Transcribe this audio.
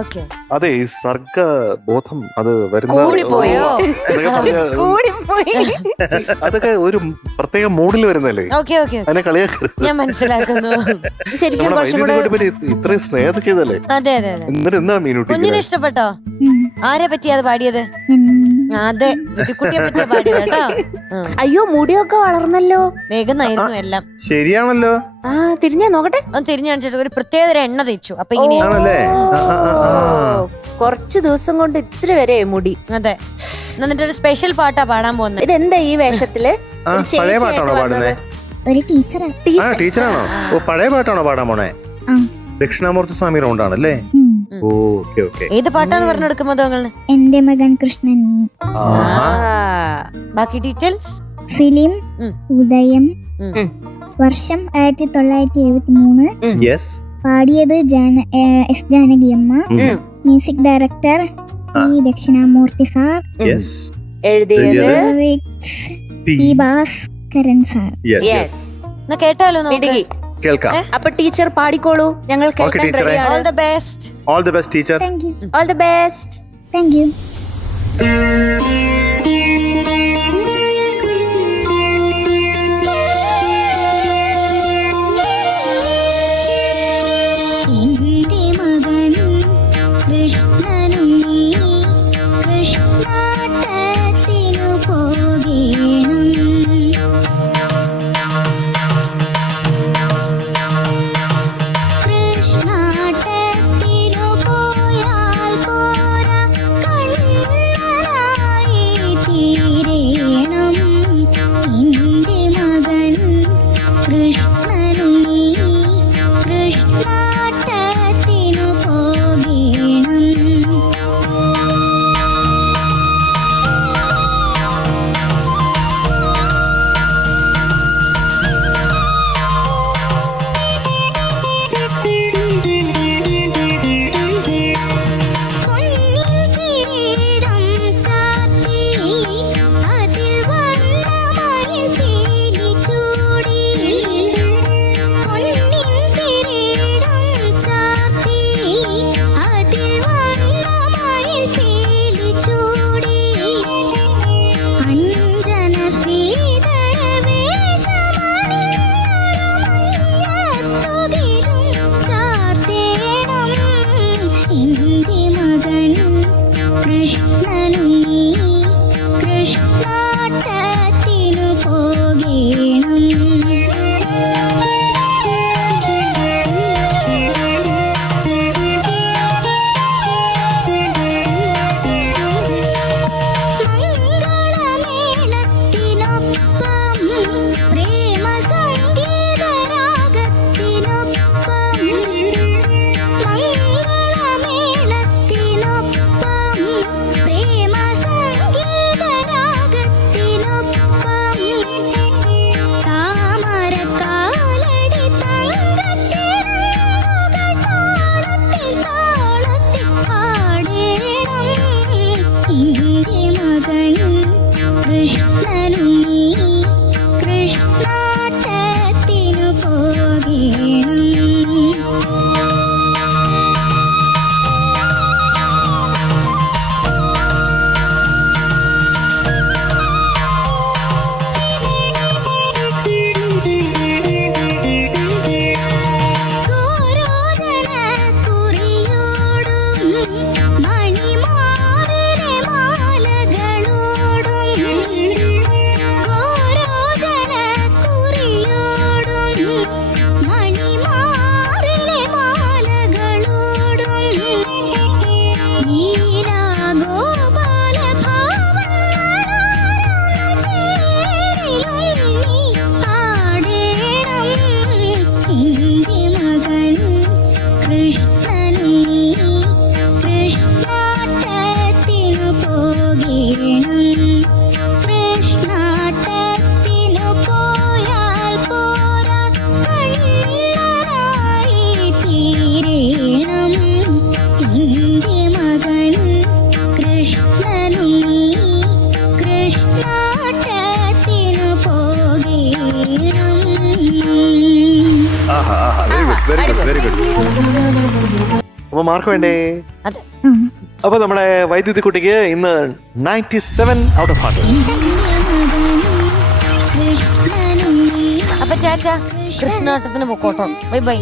Okay. അതെ, ഈ സർഗ ബോധം അത് വരുന്ന അതൊക്കെ ഒരു പ്രത്യേക മൂഡിൽ വരുന്നല്ലേ. ഓക്കെ ഓക്കെ, അതിനെ കളിയാക്കരുത്. ഞാൻ മനസ്സിലാക്കുന്നു. ശരിക്കും ഇത്രയും സ്നേഹത്തിൽ ചെയ്തല്ലേ. അതെ അതെ അതെ. എന്നിട്ട് എന്താ മീനുട്ടി കുഞ്ഞിനെ ഇഷ്ടപ്പെട്ടോ? ആരെ പറ്റിയാ അത് പാടിയത്? അതെ, കുട്ടിയെ പറ്റിയാ പാടിയത് കേട്ടോ. അയ്യോ, മുടിയൊക്കെ വളർന്നല്ലോ. വേഗമായിരുന്നു എല്ലാം. ശരിയാണല്ലോ. തിരിഞ്ഞാ നോക്കട്ടെ. ഒന്ന് തിരിഞ്ഞു കാണിച്ചിട്ട് ഒരു പ്രത്യേക എണ്ണ തേച്ചു. അപ്പൊ ഇങ്ങനെയാണല്ലേ. കുറച്ചു ദിവസം കൊണ്ട് ഇത്ര വരെ മുടി. അതെ. എന്നിട്ടൊരു സ്പെഷ്യൽ പാട്ടാ പാടാൻ പോകുന്നത്. ഇതെന്താ ഈ വേഷത്തില്? പഴയ പാട്ടാണോ പാടുന്നത്? ഒരു ടീച്ചറാണോ? ഓ, പഴയ പാട്ടാണോ പാടാൻ പോണേ? ദക്ഷിണാമൂർത്തി സ്വാമി റൗണ്ടാണല്ലേ? Okay okay. ഏത് പാട്ടാന്ന് പറഞ്ഞെടുക്കുമ്പോ തോന്നുന്നു? എന്റെ മകൻ കൃഷ്ണൻ. ബാക്കി ഡീറ്റെയിൽസ്? ഫിലിം ഉദയം, വർഷം 1973, പാടിയത് എസ് ജാനകിയമ്മ, music director P Dakshinamoorthy sir, എഴുതിയത് പി ഭാസ്കരൻ സാർ. കേട്ടാലോ? കേൾക്കാം. അപ്പൊ ടീച്ചർ പാടിക്കോളൂ, ഞങ്ങൾ കേൾക്കാൻ റെഡിയാണ്. All the best. All the best teacher. Thank you. All the best. Thank you. Mark വേണ്ടേ? അതെ. അപ്പൊ നമ്മുടെ വൈദ്യുതി കുട്ടിക്ക് ഇന്ന് 97 ഔട്ട് ഓഫ് 100. അപ്പൊ ചാച്ച കൃഷ്ണാട്ടത്തിന് പൊക്കോട്ടോ. Bye bye.